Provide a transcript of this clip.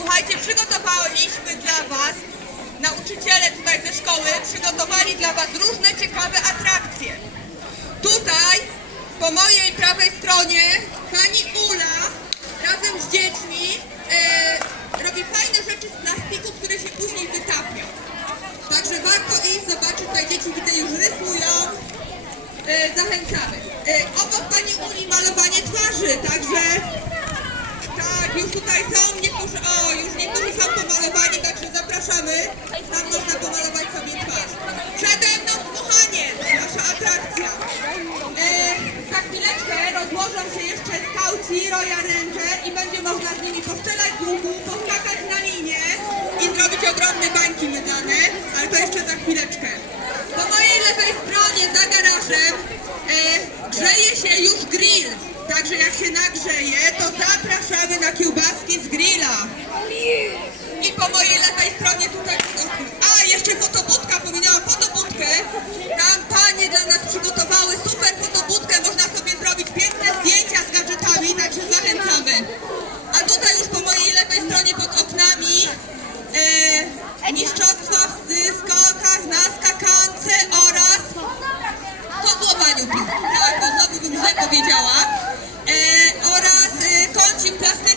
słuchajcie, przygotowaliśmy dla Was, nauczyciele tutaj ze szkoły przygotowali dla Was różne ciekawe atrakcje. Tutaj, po mojej prawej stronie, pani Ula razem z dziećmi e, robi fajne rzeczy z plastiku, które się później wytapią. Także warto iść, zobaczyć, tutaj dzieci widzę już rysują. E, zachęcamy. E, obok pani Uli malowanie twarzy, także tak, już tutaj są niektórzy, o, już niektórzy są pomalowani, także zapraszamy. Tam można pomalować sobie twarz. Przede mną dmuchanie, nasza atrakcja. E, za chwileczkę rozłożą się jeszcze skauci Royal Ranger i będzie można z nimi postrzelać z łuku, poskakać na linię i zrobić ogromne bańki mydlane, ale to jeszcze za chwileczkę. po mojej lewej stronie tutaj. A, jeszcze fotobudka, pominęłam fotobudkę. Tam panie dla nas przygotowały super fotobudkę, można sobie zrobić piękne zdjęcia z gadżetami, także zachęcamy. A tutaj już po mojej lewej stronie pod oknami e, mistrzostwa w skokach na skakance oraz podłowaniu pism. Tak, bo znowu bym źle powiedziała. E, oraz e, kącik plastyczny.